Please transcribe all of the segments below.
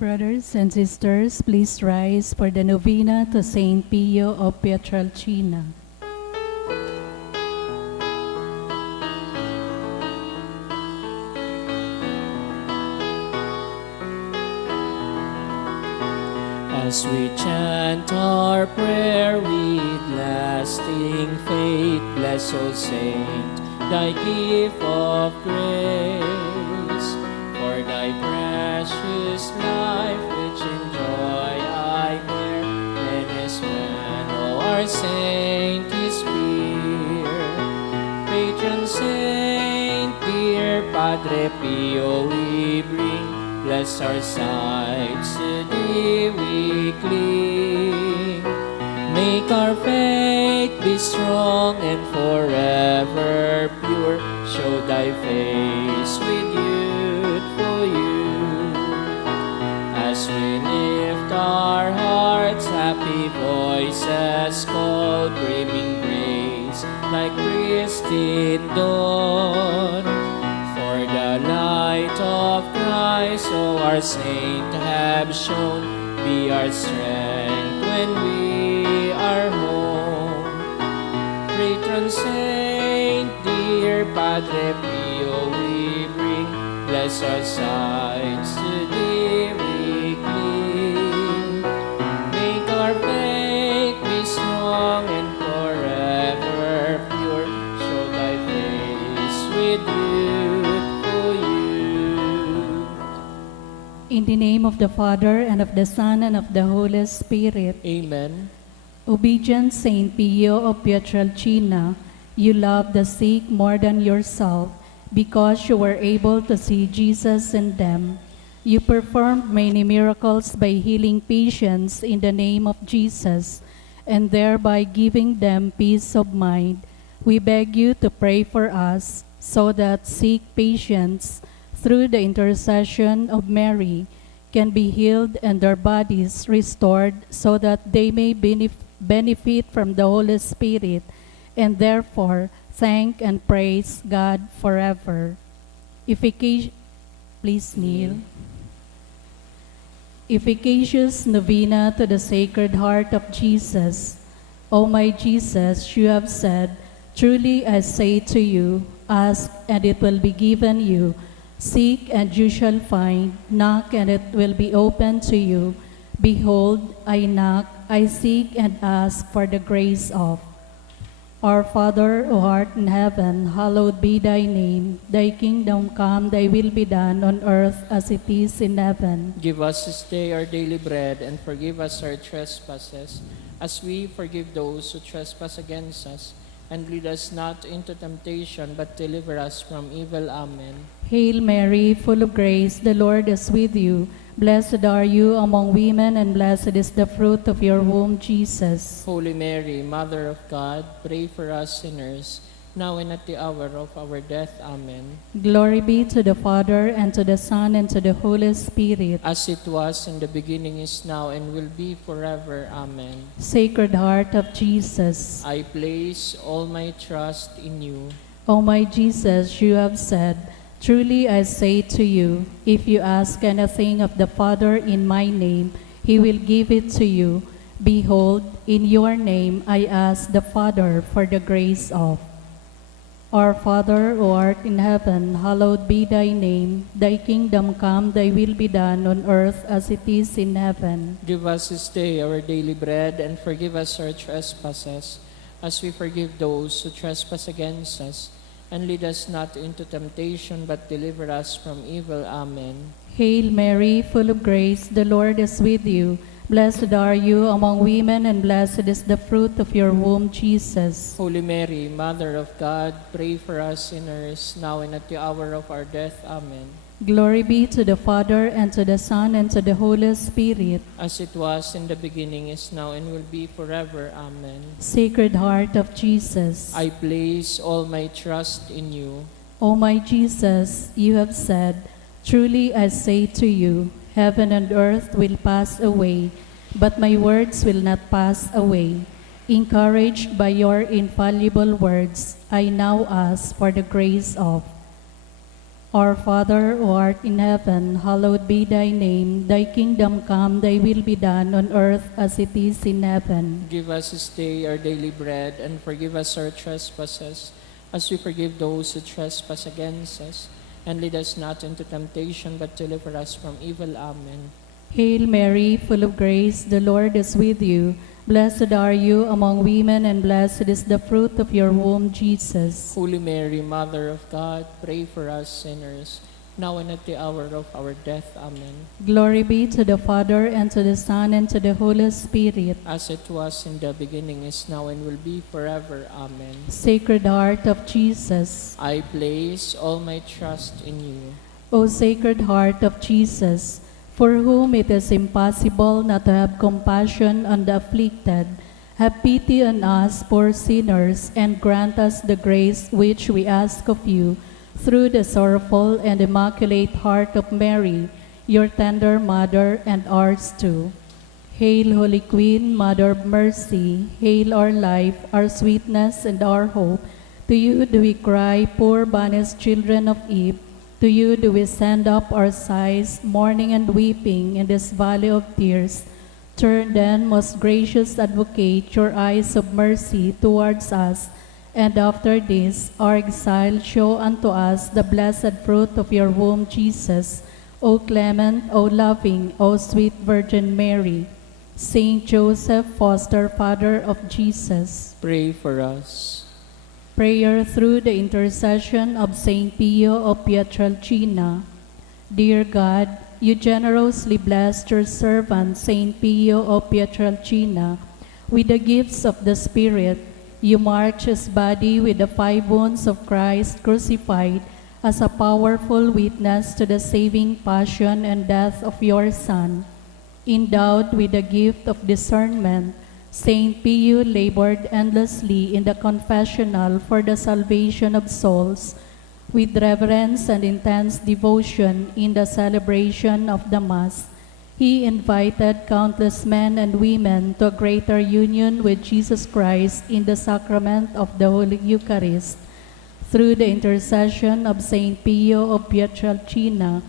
Brothers and sisters, please rise for the novena to Saint Pio of Pietrelcina. As we chant our prayer with lasting faith, bless, O Saint, thy gift of grace. For thy precious life, which in joy I bear, then is man, O our Saint, is dear. Patron Saint, dear Padre Pio, we bring, bless our sides, to thee we cling. Make our faith be strong and forever pure. Show thy face with youthful youth. As we lift our hearts, happy voices call, bringing grace like pristine dawn. For the light of Christ, O our Saint, have shown, be our strength when we are home. Patron Saint, dear Padre Pio, we bring, bless our sides, to thee we cling. Make our faith be strong and forever pure. Show thy face with youthful youth. In the name of the Father, and of the Son, and of the Holy Spirit. Amen. Obedient Saint Pio of Pietrelcina, you love the sick more than yourself, because you were able to see Jesus in them. You performed many miracles by healing patients in the name of Jesus, and thereby giving them peace of mind. We beg you to pray for us, so that sick patients, through the intercession of Mary, can be healed and their bodies restored, so that they may benefit from the Holy Spirit, and therefore thank and praise God forever. Please kneel. Efficacious novena to the Sacred Heart of Jesus. O my Jesus, you have said, truly I say to you, ask and it will be given you. Seek and you shall find. Knock and it will be opened to you. Behold, I knock, I seek and ask for the grace of. Our Father, who art in heaven, hallowed be thy name. Thy kingdom come, thy will be done on earth as it is in heaven. Give us this day our daily bread, and forgive us our trespasses, as we forgive those who trespass against us. And lead us not into temptation, but deliver us from evil. Amen. Hail Mary, full of grace, the Lord is with you. Blessed are you among women, and blessed is the fruit of your womb, Jesus. Holy Mary, Mother of God, pray for us sinners, now and at the hour of our death. Amen. Glory be to the Father, and to the Son, and to the Holy Spirit. As it was in the beginning, is now, and will be forever. Amen. Sacred Heart of Jesus. I place all my trust in you. O my Jesus, you have said, truly I say to you, if you ask anything of the Father in my name, he will give it to you. Behold, in your name I ask the Father for the grace of. Our Father, who art in heaven, hallowed be thy name. Thy kingdom come, thy will be done on earth as it is in heaven. Give us this day our daily bread, and forgive us our trespasses, as we forgive those who trespass against us. And lead us not into temptation, but deliver us from evil. Amen. Hail Mary, full of grace, the Lord is with you. Blessed are you among women, and blessed is the fruit of your womb, Jesus. Holy Mary, Mother of God, pray for us sinners, now and at the hour of our death. Amen. Glory be to the Father, and to the Son, and to the Holy Spirit. As it was in the beginning, is now, and will be forever. Amen. Sacred Heart of Jesus. I place all my trust in you. O my Jesus, you have said, truly I say to you, heaven and earth will pass away, but my words will not pass away. Encouraged by your infallible words, I now ask for the grace of. Our Father, who art in heaven, hallowed be thy name. Thy kingdom come, thy will be done on earth as it is in heaven. Give us this day our daily bread, and forgive us our trespasses, as we forgive those who trespass against us. And lead us not into temptation, but deliver us from evil. Amen. Hail Mary, full of grace, the Lord is with you. Blessed are you among women, and blessed is the fruit of your womb, Jesus. Holy Mary, Mother of God, pray for us sinners, now and at the hour of our death. Amen. Glory be to the Father, and to the Son, and to the Holy Spirit. As it was in the beginning, is now, and will be forever. Amen. Sacred Heart of Jesus. I place all my trust in you. O Sacred Heart of Jesus, for whom it is impossible not to have compassion on the afflicted, have pity on us poor sinners, and grant us the grace which we ask of you, through the sorrowful and immaculate heart of Mary, your tender mother, and ours too. Hail, Holy Queen, Mother of Mercy, hail our life, our sweetness, and our hope. To you do we cry, poor banished children of Eve. To you do we send up our sighs, mourning and weeping in this valley of tears. Turn then, most gracious Advocate, your eyes of mercy towards us, and after this, our exile, show unto us the blessed fruit of your womb, Jesus. O clement, O loving, O sweet Virgin Mary, Saint Joseph, foster father of Jesus. Pray for us. Prayer through the intercession of Saint Pio of Pietrelcina. Dear God, you generously blessed your servant Saint Pio of Pietrelcina with the gifts of the Spirit. You marked his body with the 5 wounds of Christ crucified as a powerful witness to the saving passion and death of your Son. Endowed with the gift of discernment, Saint Pio labored endlessly in the confessional for the salvation of souls. With reverence and intense devotion in the celebration of the Mass, he invited countless men and women to a greater union with Jesus Christ in the sacrament of the Holy Eucharist. Through the intercession of Saint Pio of Pietrelcina,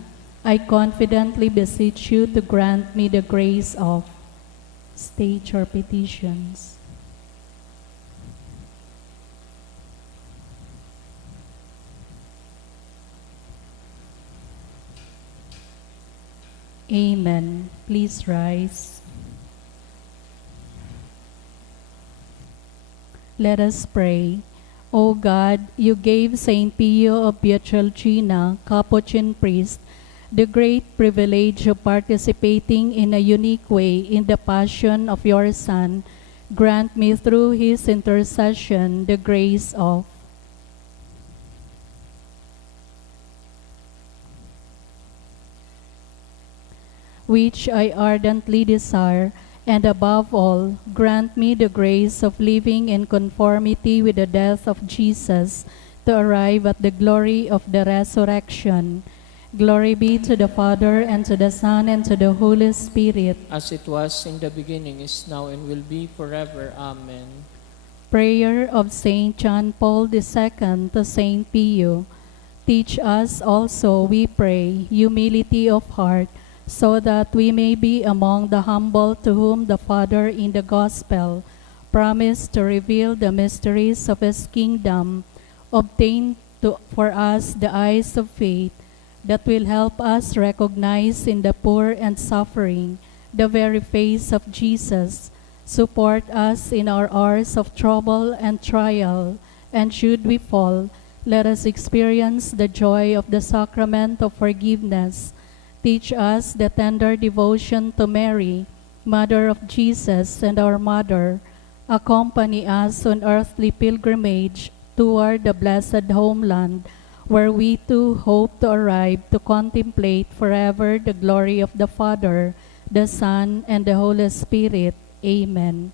I confidently beseech you to grant me the grace of. State your petitions. Amen. Please rise. Let us pray. O God, you gave Saint Pio of Pietrelcina, Capuchin priest, the great privilege of participating in a unique way in the passion of your Son. Grant me through his intercession the grace of. Which I ardently desire, and above all, grant me the grace of living in conformity with the death of Jesus, to arrive at the glory of the resurrection. Glory be to the Father, and to the Son, and to the Holy Spirit. As it was in the beginning, is now, and will be forever. Amen. Prayer of Saint John Paul II to Saint Pio. Teach us also, we pray, humility of heart, so that we may be among the humble to whom the Father in the Gospel promised to reveal the mysteries of his kingdom. Obtain for us the eyes of faith, that will help us recognize in the poor and suffering the very face of Jesus. Support us in our hours of trouble and trial, and should we fall, let us experience the joy of the sacrament of forgiveness. Teach us the tender devotion to Mary, Mother of Jesus and our Mother. Accompany us on earthly pilgrimage toward the blessed homeland, where we too hope to arrive to contemplate forever the glory of the Father, the Son, and the Holy Spirit. Amen.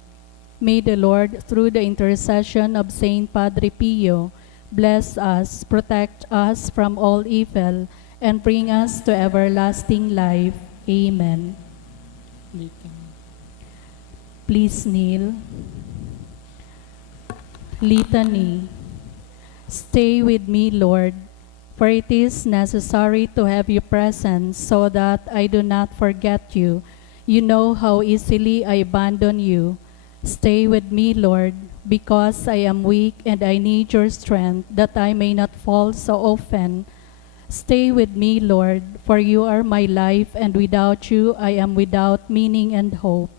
May the Lord, through the intercession of Saint Padre Pio, bless us, protect us from all evil, and bring us to everlasting life. Amen. Please kneel. Litany. Stay with me, Lord. For it is necessary to have you present so that I do not forget you. You know how easily I abandon you. Stay with me, Lord, because I am weak and I need your strength that I may not fall so often. Stay with me, Lord, for you are my life, and without you I am without meaning and hope.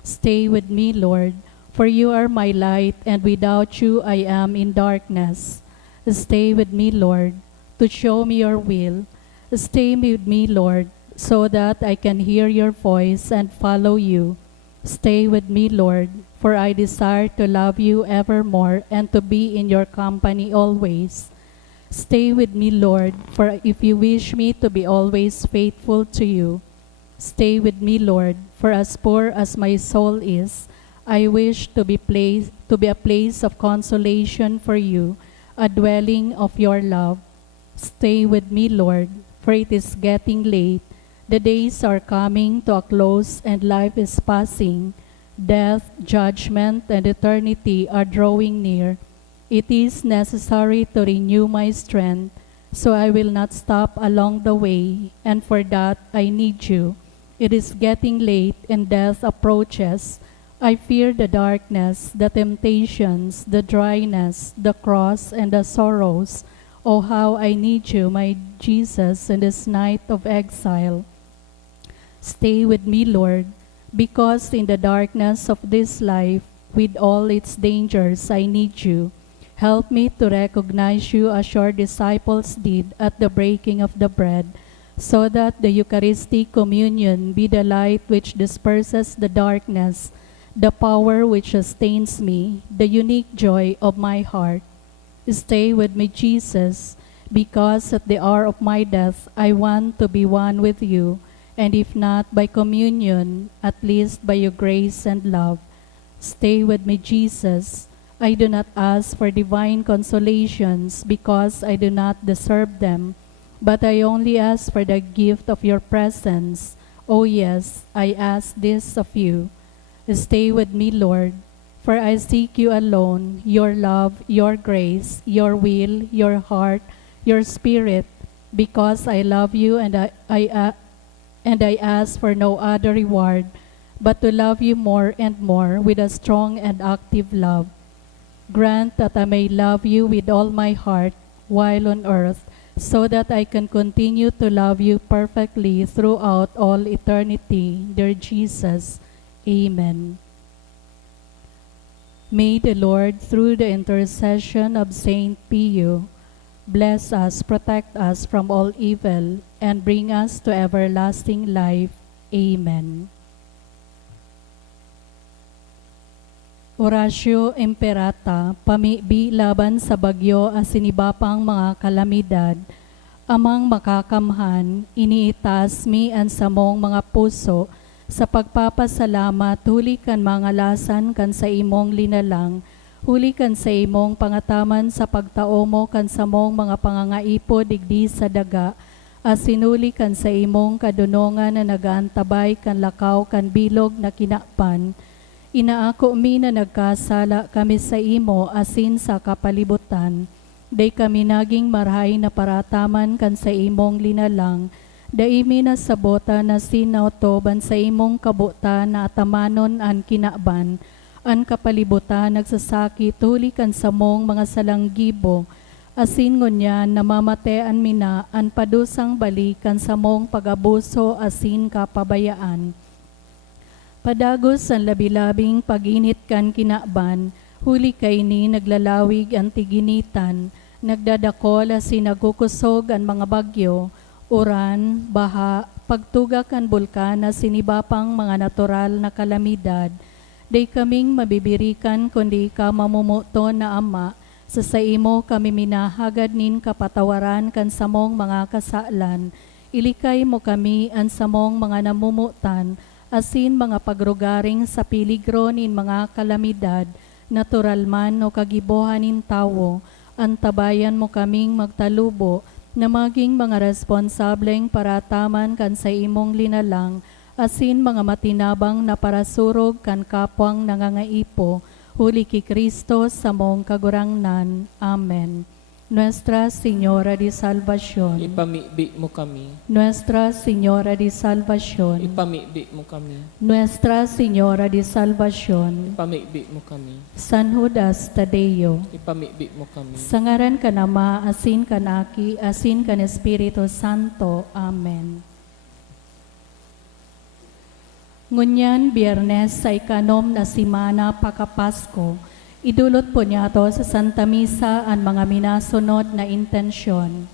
Stay with me, Lord, for you are my light, and without you I am in darkness. Stay with me, Lord, to show me your will. Stay with me, Lord, so that I can hear your voice and follow you. Stay with me, Lord, for I desire to love you evermore and to be in your company always. Stay with me, Lord, for if you wish me to be always faithful to you. Stay with me, Lord, for as poor as my soul is, I wish to be a place of consolation for you, a dwelling of your love. Stay with me, Lord, for it is getting late. The days are coming to a close and life is passing. Death, judgment, and eternity are drawing near. It is necessary to renew my strength, so I will not stop along the way, and for that I need you. It is getting late and death approaches. I fear the darkness, the temptations, the dryness, the cross, and the sorrows. Oh, how I need you, my Jesus, in this night of exile. Stay with me, Lord, because in the darkness of this life, with all its dangers, I need you. Help me to recognize you as your disciples did at the breaking of the bread, so that the Eucharistic communion be the light which disperses the darkness, the power which sustains me, the unique joy of my heart. Stay with me, Jesus, because at the hour of my death I want to be one with you, and if not by communion, at least by your grace and love. Stay with me, Jesus. I do not ask for divine consolations because I do not deserve them, but I only ask for the gift of your presence. Oh yes, I ask this of you. Stay with me, Lord, for I seek you alone, your love, your grace, your will, your heart, your spirit, because I love you and I ask for no other reward, but to love you more and more with a strong and active love. Grant that I may love you with all my heart while on earth, so that I can continue to love you perfectly throughout all eternity, dear Jesus. Amen. May the Lord, through the intercession of Saint Pio, bless us, protect us from all evil, and bring us to everlasting life. Amen. Oratio Imperata, pamibi laban sa bagyo as sinibapang mga kalamidad, amang makakamhan, iniitas mi ang samong mga puso, sa pagpapasalamat, huli kan mga lasan kan sa imong linalang, huli kan sa imong pangataman sa pagtao mo kan samong mga pangangaipo digdi sa daga, as sinuli kan sa imong kadunongan na nagaantabay kan lakaw kan bilog na kinapan. Inaako mi na nagkasala kami sa imo asin sa kapalibutan. Day kami naging marhay na parataman kan sa imong linalang. Daimi na sabota na sinautoban sa imong kabuta na atamanon an kinaban. An kapalibutan nagsasakit huli kan sa mong mga salanggibo. Asin ngunyan namamatean mina an padusang balikan sa mong pag-abuso asin kapabayaan. Padagos ang labilabing paginit kan kinaban, huli kay ni naglalawig ang tiginitan, nagdadakol asin nagukusog ang mga bagyo, uran, baha, pagtugak ang bulkan na sinibapang mga natural na kalamidad. Day kaming mabibirikan kundi ka mamumuto na Ama, sa imo kami minahagad nin kapatawaran kan samong mga kasalan, ilikay mo kami ang samong mga namumutan, asin mga pagrugaring sa piligro nin mga kalamidad, natural man o kagibuhanin tawo, antabayan mo kaming magtalubo, na maging mga responsableng parataman kan sa imong linalang, asin mga matinabang na parasurog kan kapwang nangangaipo, huli ki Kristo sa mong kagurangnan. Amen. Nuestra Señora de Salvación, Ipamibi mo kami. Nuestra Señora de Salvación, Ipamibi mo kami. Nuestra Señora de Salvación, Ipamibi mo kami. San Judas Tadeo, Ipamibi mo kami. sa ngaran ka Ama, asin ka Aki, asin ka Espiritu Santo. Amen. Ngunyan, Biyernes sa ikanom na simana pagkapasko, idulot po niya to sa Santa Misa ang mga minasunod na intensyon.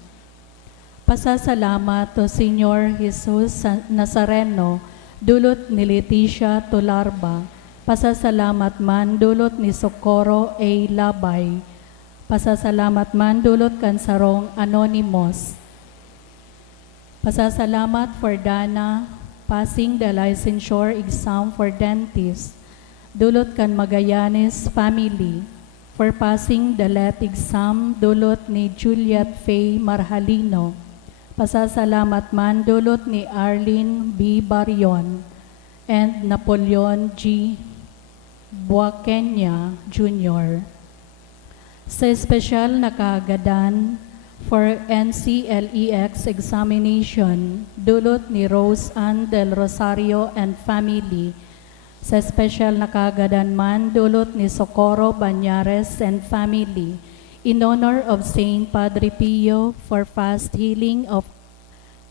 Pasasalamat to Señor Jesus Nazareno, dulot ni Leticia Tolarba. Pasasalamat man dulot ni Socorro A. Labay. Pasasalamat man dulot kan Sarong Anonymous. Pasasalamat for Dana, passing the licensure exam for dentist. Dulot kan Magallanes family. For passing the LET exam, dulot ni Juliet Faye Marhalino. Pasasalamat man dulot ni Arlene B. Barion and Napoleon G. Buakenya Jr. Sa espesyal na kaagadan for NCLEX examination, dulot ni Rose Ann del Rosario and family. Sa espesyal na kaagadan man, dulot ni Socorro Banyares and family. In honor of Saint Padre Pio for fast healing of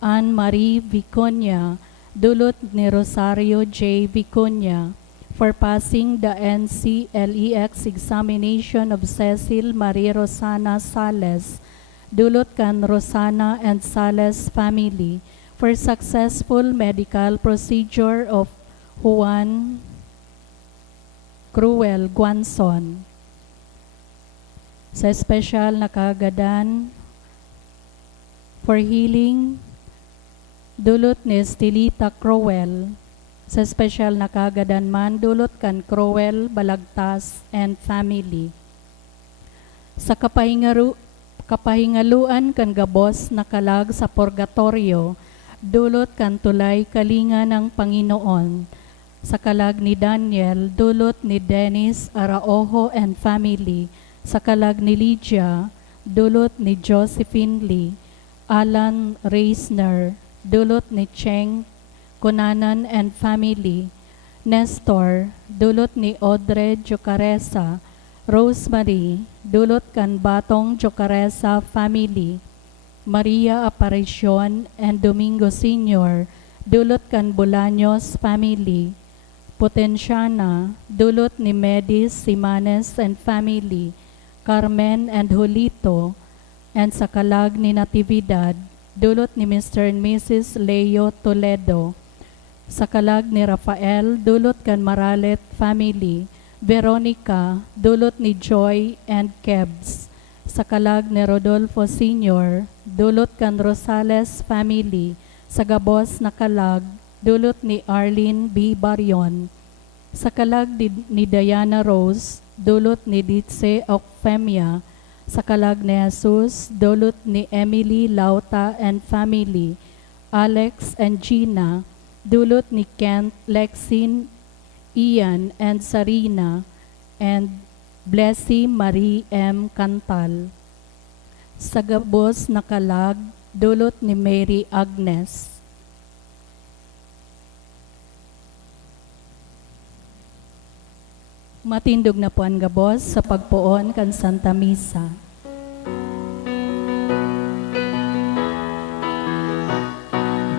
Anne-Marie Viconia, dulot ni Rosario J. Viconia. For passing the NCLEX examination of Cecil Marie Rosana Sales, dulot kan Rosana and Sales family. For successful medical procedure of Juan Cruel Guanzon. Sa espesyal na kaagadan for healing, dulot ni Estelita Cruel. Sa espesyal na kaagadan man, dulot kan Cruel Balagtas and family. Sa kapahingaluan kan gabos na kalag sa purgatorio, dulot kan tulay kalinga ng Panginoon. Sa kalag ni Daniel, dulot ni Dennis Araojo and family. Sa kalag ni Lydia, dulot ni Josephine Lee. Alan Reisner, dulot ni Cheng Kunanan and family. Nestor, dulot ni Audrey Jocaresa. Rosemary, dulot kan Batong Jocaresa family. Maria Aparicio and Domingo Sr., dulot kan Bolaños family. Potenciana, dulot ni Medis Simanes and family. Carmen and Julito, and sa kalag ni Natividad, dulot ni Mr. and Mrs. Leo Toledo. Sa kalag ni Rafael, dulot kan Maralet family. Veronica, dulot ni Joy and Kebs. Sa kalag ni Rodolfo Sr., dulot kan Rosales family. Sa gabos na kalag, dulot ni Arlene B. Barion. Sa kalag ni Diana Rose, dulot ni Ditse Ocfemia. Sa kalag ni Jesus, dulot ni Emily Lauta and family. Alex and Gina, dulot ni Kent, Lexin, Ian and Sarina, and Blessy Marie M. Cantal. Sa gabos na kalag, dulot ni Mary Agnes. Matindog na po ang gabos sa pagpuon kan Santa Misa.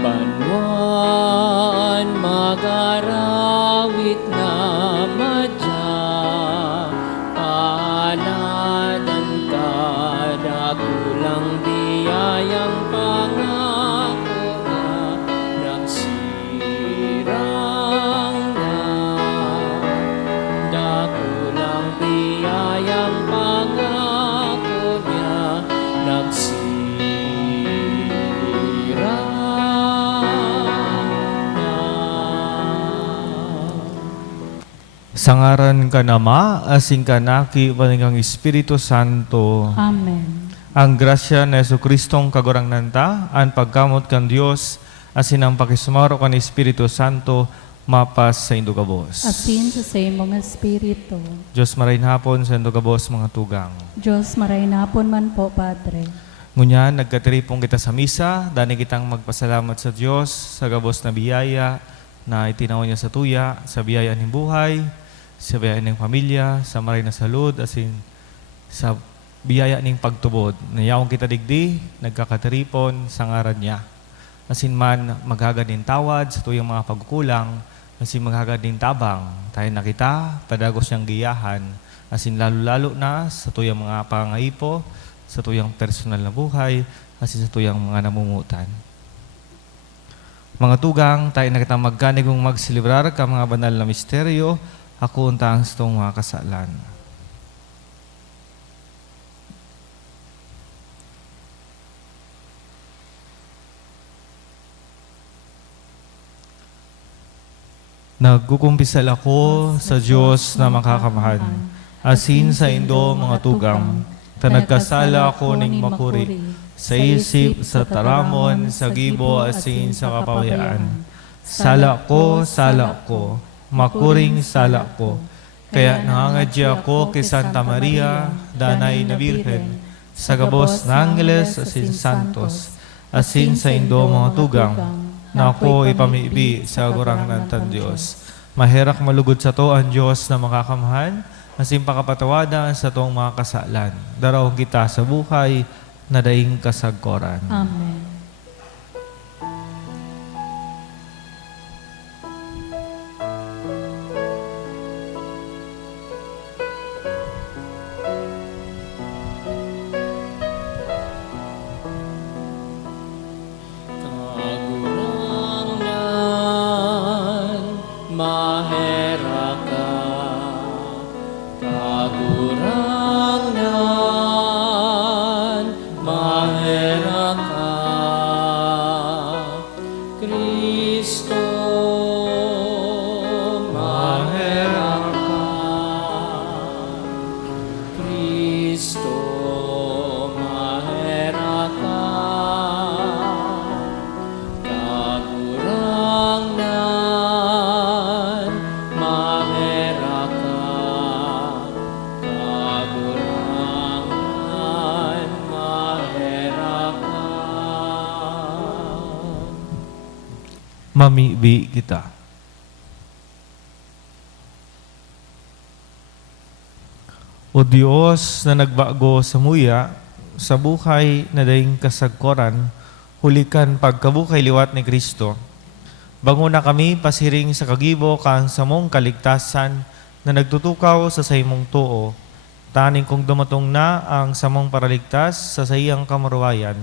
Banwan magarawit na madya, paladan ka, dakulang biyayang pangako na nagsirang na. Dakulang biyayang pangako niya nagsirang. Sangaran ka nama, asing ka naki, walang Espiritu Santo. Amen. Ang grasya na Jesucristong kagurang nanta, ang pagkamot kan Dios, asin ang pakisumaro kan Espiritu Santo, mapas sa indugabos. Asin sa imong espiritu. Diyos marayin hapon sa indugabos mga tugang. Diyos maray napon man po, Padre. Ngunyan, nagkatiripong kita sa misa, dani kitang magpasalamat sa Diyos sa gabos na biyaya na itinaw niya sa tuya, sa biyaya ng buhay, sa biyaya ng pamilya, sa maray na salud, asin sa biyaya ng pagtubod. Nayawang kita digdi, nagkakatiripon sa ngaran niya. Asin man maghaganin tawad sa tuyang mga pagkukulang, asin maghaganin tabang, tayo na kita, padagos niyang giyahan, asin lalo-lalo na sa tuyang mga pangaipo, sa tuyang personal na buhay, asin sa tuyang mga namumutan. Mga tugang, tayo na kitang magkanigong magsilibrar ka mga banal na misteryo, ako untang sa itong mga kasalan. Nagkukumpisal ako sa Diyos na makakamahal, asin sa indo mga tugang, tanagkasala ako ning makuri, sa isip, sa taramon, sa gibo, asin sa kapawayaan. Sala ko, makuring sala ko. Kaya nangangadya ako kay Santa Maria, Danay na Birhen, sa gabos na Angeles, asin santos, asin sa indo mga tugang, na ako ipamiibi sa gurang ng Diyos. Maherak malugod sa to ang Diyos na makakamahal, asin pakapatawadan sa tong mga kasalan. Daraw kita sa buhay na daing kasagkoran. Amen. Kagurangan, mahera ka. Kagurangan, mahera ka. Kristo, mahera ka. Kristo, mahera ka. Kagurangan, mahera ka. Kagurangan, mahera ka. Mamibi kita. O Diyos na nagbago sa muya, sa buhay na daing kasagkoran, hulikan pagkabukay liwat ni Kristo. Bango na kami pasiring sa kagibo kang samong kaligtasan na nagtutukaw sa saimong tuo. Taning kong dumatong na ang samong paraligtas sa sayang kamarwayan.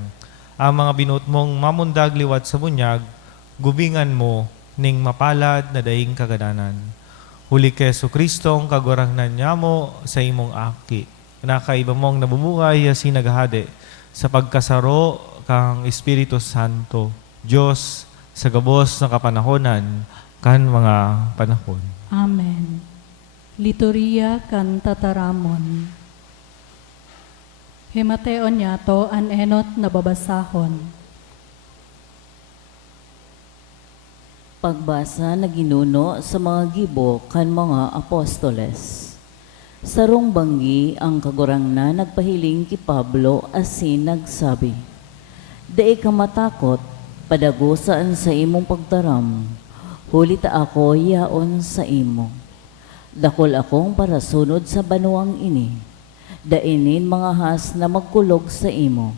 Ang mga binuot mong mamundag liwat sa bunyag, gubingan mo ning mapalad na daing kagadanan. Huli kay Yesu Kristong kagurangnan niya mo sa imong aki. Nakaiba mong nabubuhay asin naghahade sa pagkasaro kang Espiritu Santo. Diyos sa gabos na kapanahonan kan mga panahon. Amen. Liturgia kan tataramon. Himateon niya to an enot na babasahon. Pagbasa na ginuno sa mga gibo kan mga apostoles. Sarong banggi ang kagurang na nagpahiling ki Pablo asin nagsabi, "Dai ka matakot, padagusaan sa imong pagtaram, huli ta ako yaon sa imo. Dakol akong parasunod sa banuang ini, dainin mga has na magkulog sa imo."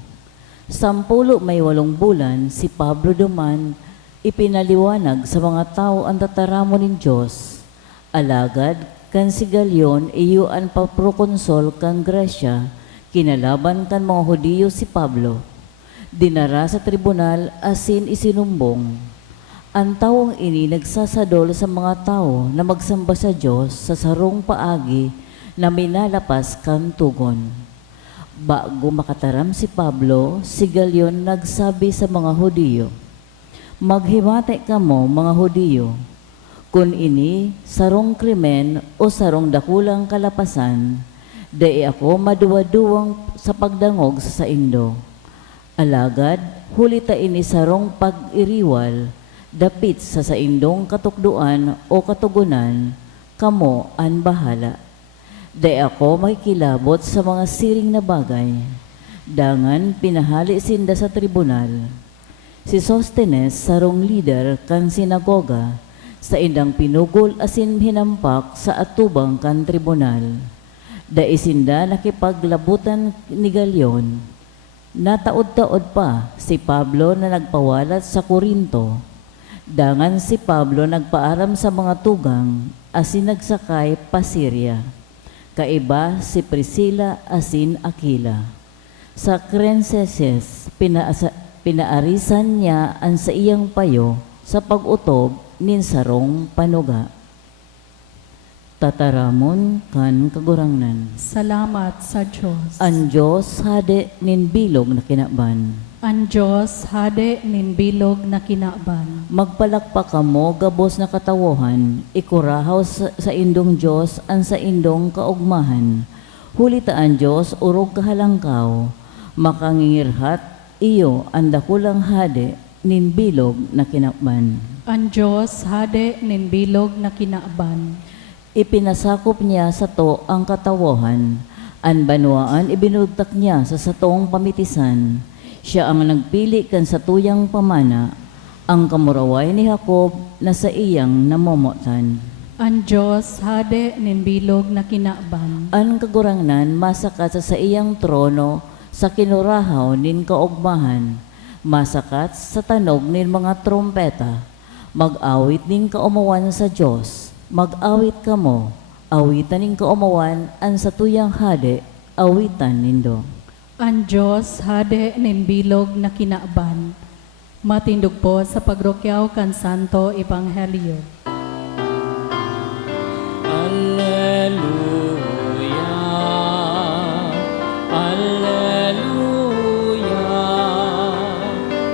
10 may 8 bulan si Pablo duman ipinaliwanag sa mga tao ang tataramo ng Diyos. Alagad, kan si Galion iyo ang paprokonsol kan Gresya, kinalaban kan mga Hudiyo si Pablo. Dinara sa tribunal asin isinumbong. Ang taong ini nagsasadol sa mga tao na magsamba sa Diyos sa sarong paagi na minalapas kan tugon. Bago makataram si Pablo, si Galion nagsabi sa mga Hudiyo, "Maghimate kamo mga Hudiyo, kun ini sarong krimen o sarong dakulang kalapasan, dai ako maduwa-duwang sa pagdangog sa saindo. Alagad, huli ta ini sarong pag-iriwal, Dapit sa saindong katukduan o katugunan, kamo an bahala. Day ako makikilabot sa mga siring na bagay. Dangan pinahali sinda sa tribunal. Si Sostenes sarong leader kan sinagoga, sa indang pinugol asin hinampak sa atubang kan tribunal. Da isinda nakipaglabutan ni Galion. Nataod-taod pa si Pablo na nagpawalat sa Korinto. Dangan si Pablo nagpaaram sa mga tugang asin nagsakay pa Syria. Kaiba si Priscilla asin Aquila. Sa Crenceses, pinaarisan niya ang sa iyang payo sa pag-utob nin sarong panuga. Tataramon kan kagurangnan. Salamat sa Diyos. Ang Diyos hade nin bilog na kinaban. Ang Diyos hade nin bilog na kinaban. Magpalakpak kamo gabos na katawohan, ikurahaw sa indong Diyos ang sa indong kaugmahan. Hulita ang Diyos urog kahalangkaw, makangingirhat iyo ang dakulang hade nin bilog na kinakban. Ang Diyos hade nin bilog na kinaban. Ipinasakop niya sa to ang katawohan, ang banwaan ibinugtak niya sa satong pamitisan. Siya ang nagpili kan sa tuyang pamana, ang kamuraway ni Jacob na sa iyang namomotan. Ang Diyos hade nin bilog na kinaban. Ang kagurangnan masakat sa iyang trono sa kinurahaw nin kaugmahan, masakat sa tanog nin mga trompeta, mag-awit nin kaumawan sa Diyos, mag-awit kamo, awitan nin kaumawan ang sa tuyang hade, awitan nindo. Ang Diyos hade nin bilog na kinaban. Matindog po sa pagrokyaw kan Santo Ebanghelyo. Alleluia, Alleluia,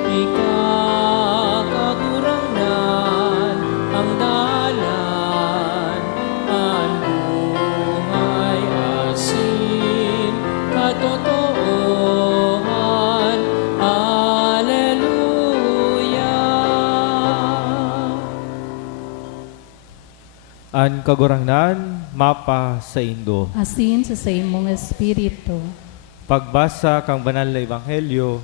ikakagurangnan ang dalan, ang buhay asin, katotohanan, Alleluia. An kagurangnan, mapa sa Indo. Asin sa imong espiritu. Pagbasa kang banal na ebanghelyo,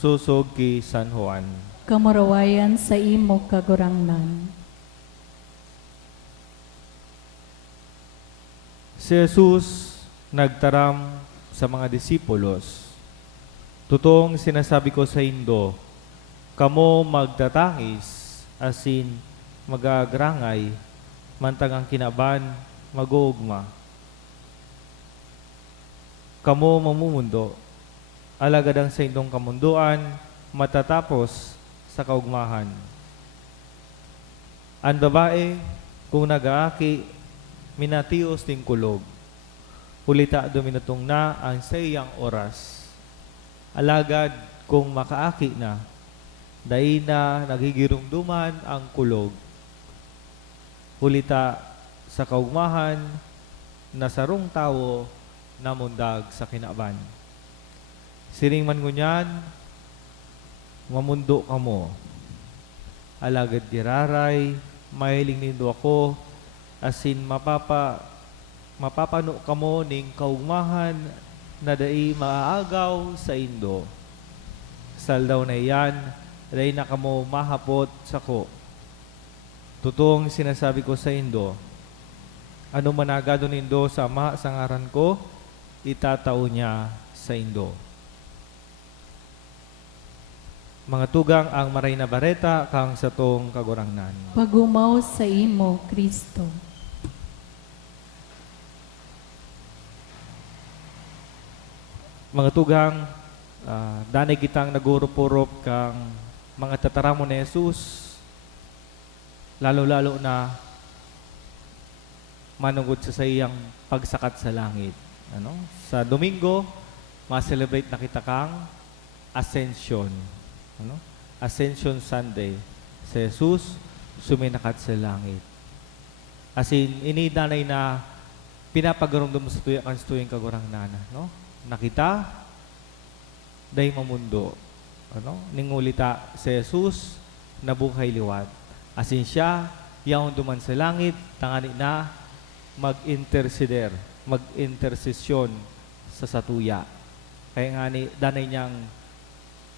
susog ki San Juan. Kamurawayan sa imo kagurangnan. Si Jesus nagtaram sa mga disipulos, "Totoong sinasabi ko sa Indo, kamo magtatangis, asin magagrangay, mantang ang kinaban mag-uugma. Kamo mamumundo, alagadang sa indong kamunduan, matatapos sa kaugmahan. Ang babae, kung nag-aaki, minatios ting kulog. Hulita duminutong na ang sayang oras. Alagad kung makaaki na, dahil na nagigirumduman ang kulog. Hulita sa kaugmahan, na sarong tao na mundag sa kinaban. Siring man ngunyan, mamundo kamo. Alagad diraray, mahiling nindo ako, asin mapapano kamo ning kaugmahan na dai maaagaw sa Indo. Saldaw na iyan, dai na kamo mahapot sa ko. Totoong sinasabi ko sa Indo, ano managado nindo sa ama sa ngaran ko, itatao niya sa Indo. Mga tugang ang maray na bareta kang sa tong kagurangnan. Pagumaw sa imo, Kristo. Mga tugang, danay kitang nagurupurop kang mga tataramo ni Jesus, lalo-lalo na manungod sa iyang pagsakat sa langit. Sa Domingo, ma-celebrate na kita kang Ascension. Ascension Sunday. Si Jesus, suminakat sa langit. As in, inidanay na pinapagarumdum mo sa tuyang kagurang nana. Nakita, dahi mamundo. Ningulita si Jesus, nabuhay liwat. Asin siya, yaon duman sa langit, tangani na mag-intercession sa satuya. Kaya nga ni, danay niyang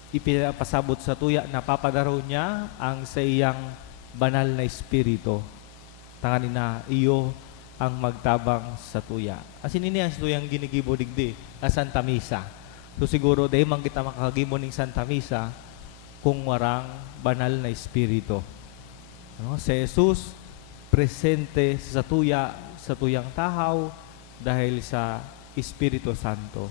ipinapasabot sa tuya, napapadaraw niya ang sa iyang banal na espiritu. Tangani na iyo ang magtabang sa tuya. Asin ini ang tuyang ginigibo digdi na Santa Misa. So siguro, dahil man kita makagibo ng Santa Misa, kung warang banal na espiritu. Ano? Si Jesus, presente sa tuyang tahaw, dahil sa Espiritu Santo.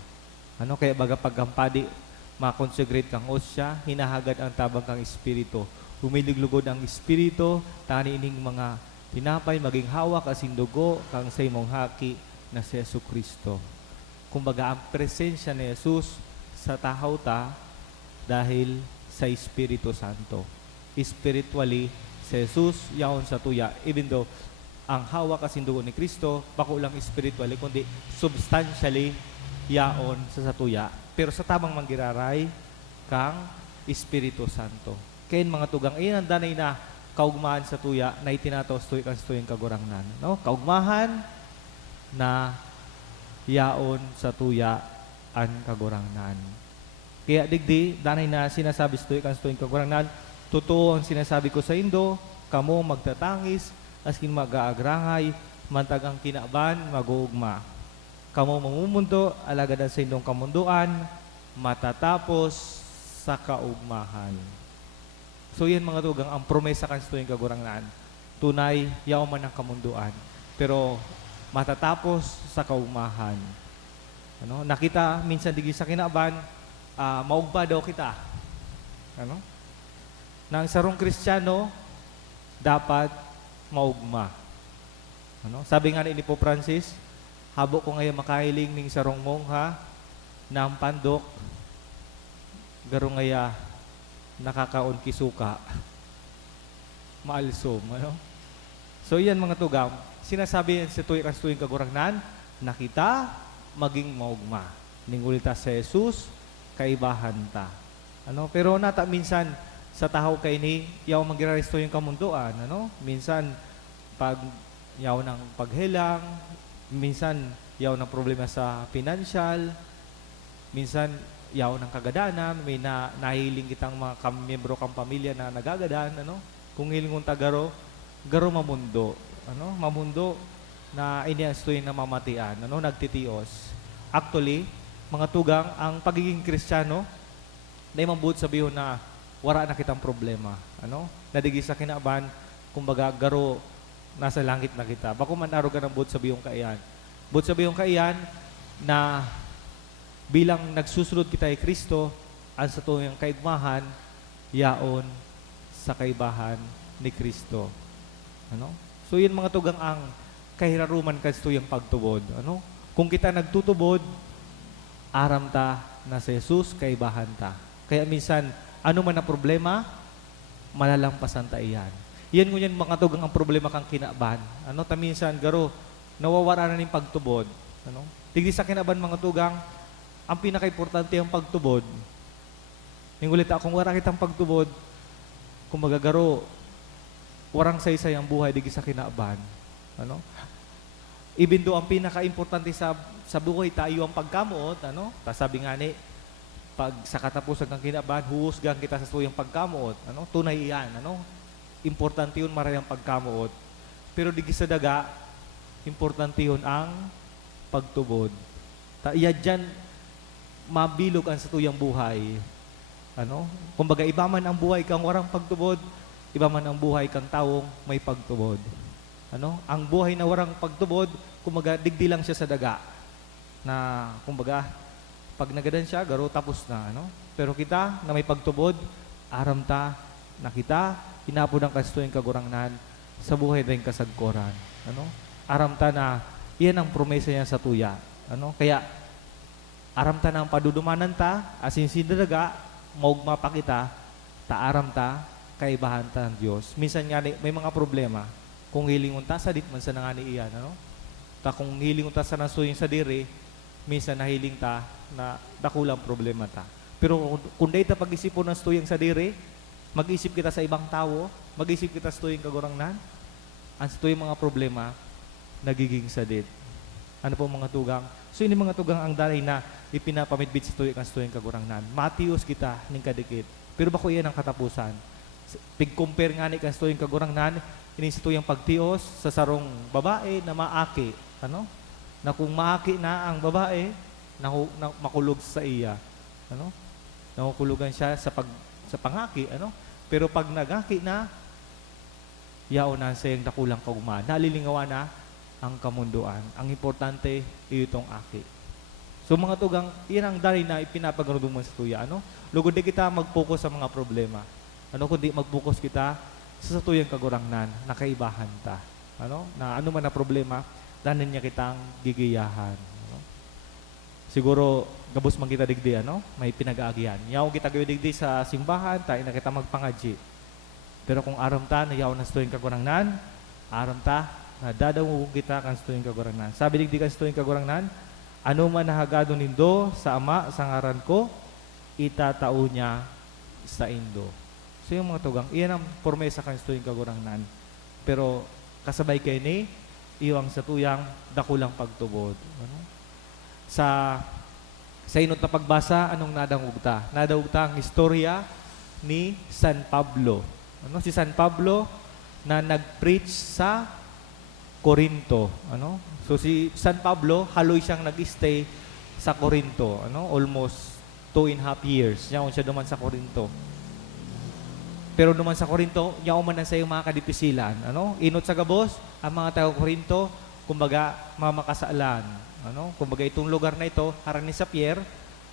Ano? Kaya baga pagkampadi, makonsecrate kang osya, hinahagad ang tabang kang espiritu. Humiliglugod ang espiritu, tani ining mga tinapay, maging hawak, asin dugo, kang sa imong haki na si Yesu Kristo. Kumbaga, ang presensya ni Jesus sa tahaw ta dahil sa Espiritu Santo. Spiritually, si Jesus, yaon sa tuya. Even though, ang hawak asin dugo ni Kristo, bako lang spiritually, kundi substantially, yaon sa tuya. Pero sa tamang manggiraray, kang Espiritu Santo. Kain mga tugang, iyan ang danay na kaugmahan sa tuya na itinatawas tuya kang tuyang kagurangnan. No? Kaugmahan na yaon sa tuya ang kagurangnan. Kaya digdi, danay na sinasabi sa tuya kang tuyang kagurangnan, totoo ang sinasabi ko sa Indo, kamo magtatangis, askin mag-aagrangay, mantag ang kinaban, mag-uugma. Kamo mamumundo, alagadan sa indong kamunduan, matatapos sa kaugmahan. So yan mga tugang, ang promesa kan sa tuyang kagurangnan, tunay, yaw man ang kamunduan, pero matatapos sa kaugmahan. Ano? Nakita, minsan digi sa kinaban, maugba daw kita. Ano? Na ang sarong Kristiyano, dapat maugma. Ano? Sabi nga ni Pope Francis, habo ko ngayon makahiling ning sarong mongha na ang pandok, garo ngaya nakakaon kisuka, maalsom. Ano? So yan mga tugang, sinasabi sa tuyang kagurangnan, na kita maging maugma. Ningulita sa Jesus, kaibahan ta. Ano? Pero nata minsan, sa tahaw kay ni, yaw magiraresto yung kamunduan. Ano? Minsan, pag yaw ng paghelang, minsan, yaw ng problema sa financial, minsan, yaw ng kagadanan, may nahiling kitang mga miyembro kang pamilya na nagagadan, ano? Kung hiling kong tagaro, garo mamundo. Ano? Mamundo na iniastoy na mamatian, ano? Nagtitios. Actually, mga tugang, ang pagiging Kristiyano, na imambut sabihin na wala na kitang problema. Ano? Nadigi sa kinaban, kumbaga, garo, nasa langit na kita. Bako man aro ka ng but sabihong kaiyan. But sabihong kaiyan na bilang nagsusunod kita kay Kristo, ang sa tuyang kaigmahan, yaon sa kaibahan ni Kristo. Ano? So yun mga tugang ang kahiraruman kas tuyang pagtubod. Ano? Kung kita nagtutubod, aram ta na sa Jesus, kaibahan ta. Kaya minsan, ano man na problema, malalampasan ta iyan. Yan ngunyan mga tugang ang problema kang kinaban. Ano? Taminsan, garo, nawawara na ng pagtubod. Ano? Tigdi sa kinaban mga tugang, ang pinaka-importante ang pagtubod. Ningulita, kung wala kitang pagtubod, kung magagaro, warang saysay ang buhay digi sa kinaban. Ano? Even though ang pinaka-importante sa buhay tayo ang pagkamuot, ano? Sabi nga ni, pag sa katapusan ng kinaban, huhusgan kita sa tuyang pagkamuot. Ano? Tunay iyan. Ano? Importante yun maray ang pagkamuot. Pero digi sa daga, importante yun ang pagtubod. Iya dyan, mabilog ang sa tuyang buhay. Ano? Kumbaga, iba man ang buhay kang warang pagtubod, iba man ang buhay kang taong may pagtubod. Ano? Ang buhay na warang pagtubod, kumbaga, digdi lang siya sa daga. Na, kumbaga, pag nagadan siya, garo, tapos na. Ano? Pero kita, na may pagtubod, aram ta, na kita, hinapod ang kastuing kagurangnan sa buhay na yung kasagkoran. Ano? Aram ta na, iyan ang promesa niya sa tuya. Ano? Kaya, aram ta ng padudumanan ta, asin sindaga, maugma pa kita, taaram ta, kaibahan ta ng Diyos. Minsan nga, may mga problema. Kung hilingon ta, sadit man sa nangani iyan. Ano? Ta kung hilingon ta sa nasuyin sa diri, minsan nahiling ta na dakulang problema ta. Pero kung dahil ta pag-isipon ng tuyang sa diri, Mag-isip kita sa ibang tao, mag-isip kita sa tuyong kagurangnan, ang sa tuyong mga problema, nagiging sadid. Ano po mga tugang? So ini mga tugang ang dalay na ipinapamitbit sa tuyong kagurangnan. Matius kita ning kadikit. Pero bako iyan ang katapusan. Pig-compare nga ni kan sa tuyong kagurangnan, ini sa tuyong pagtios sa sarong babae na maaki. Ano? Na kung maaki na ang babae, makulog sa iya. Ano? Nakukulugan siya sa pangaki, ano? Pero pag nagaki na, yaonan sa yung dakulang kaugma. Nalilingawan na ang kamunduan. Ang importante, itong aki. So mga tugang, iyan ang dari na ipinapagarudong mo sa tuya. Ano? Lugod di kita mag-focus sa mga problema. Ano? Kundi mag-focus kita sa tuyang kagurangnan, na kaibahan ta. Ano? Na ano man na problema, danin niya kitang gigiyahan. Ano? Siguro, gabos man kita digdi, ano? May pinag-aagian. Yaw kita gayo digdi sa simbahan, tayo na kita magpangadji. Pero kung aram ta, nayaw na sa tuyang kagurangnan, aram ta, na dadawong kita kan sa tuyang kagurangnan. Sabi digdi kan sa tuyang kagurangnan, ano man nahagado nindo sa ama, sa ngaran ko, itatao niya sa indo. So yung mga tugang, iyan ang pormesa kan sa tuyang kagurangnan. Pero kasabay kay ni, iwang sa tuyang dakulang pagtubod. Ano? Sa inot na pagbasa, anong nadangugta? Nadangugta ang istorya ni San Pablo. Ano? Si San Pablo na nag-preach sa Corinto. Ano? So si San Pablo, haloy siyang nag-stay sa Corinto. Ano? Almost 2.5 years. Yaon siya duman sa Corinto. Pero duman sa Corinto, yaon man sa yung mga kadipisilan. Ano? Inot sa gabos, ang mga taga Corinto, kumbaga, mamakasaalan. Ano? Kumbaga itong lugar na ito, harang ni sa Pierre,